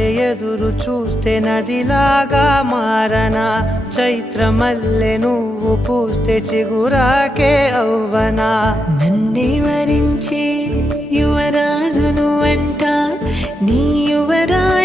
వలె ఎదురు చూస్తే నదిలాగా మారనా, చైత్రమల్లె నువ్వు పూస్తే చిగురాకే అవ్వనా. నన్నే వరించే యువరాజును అంట నీ యువరాజు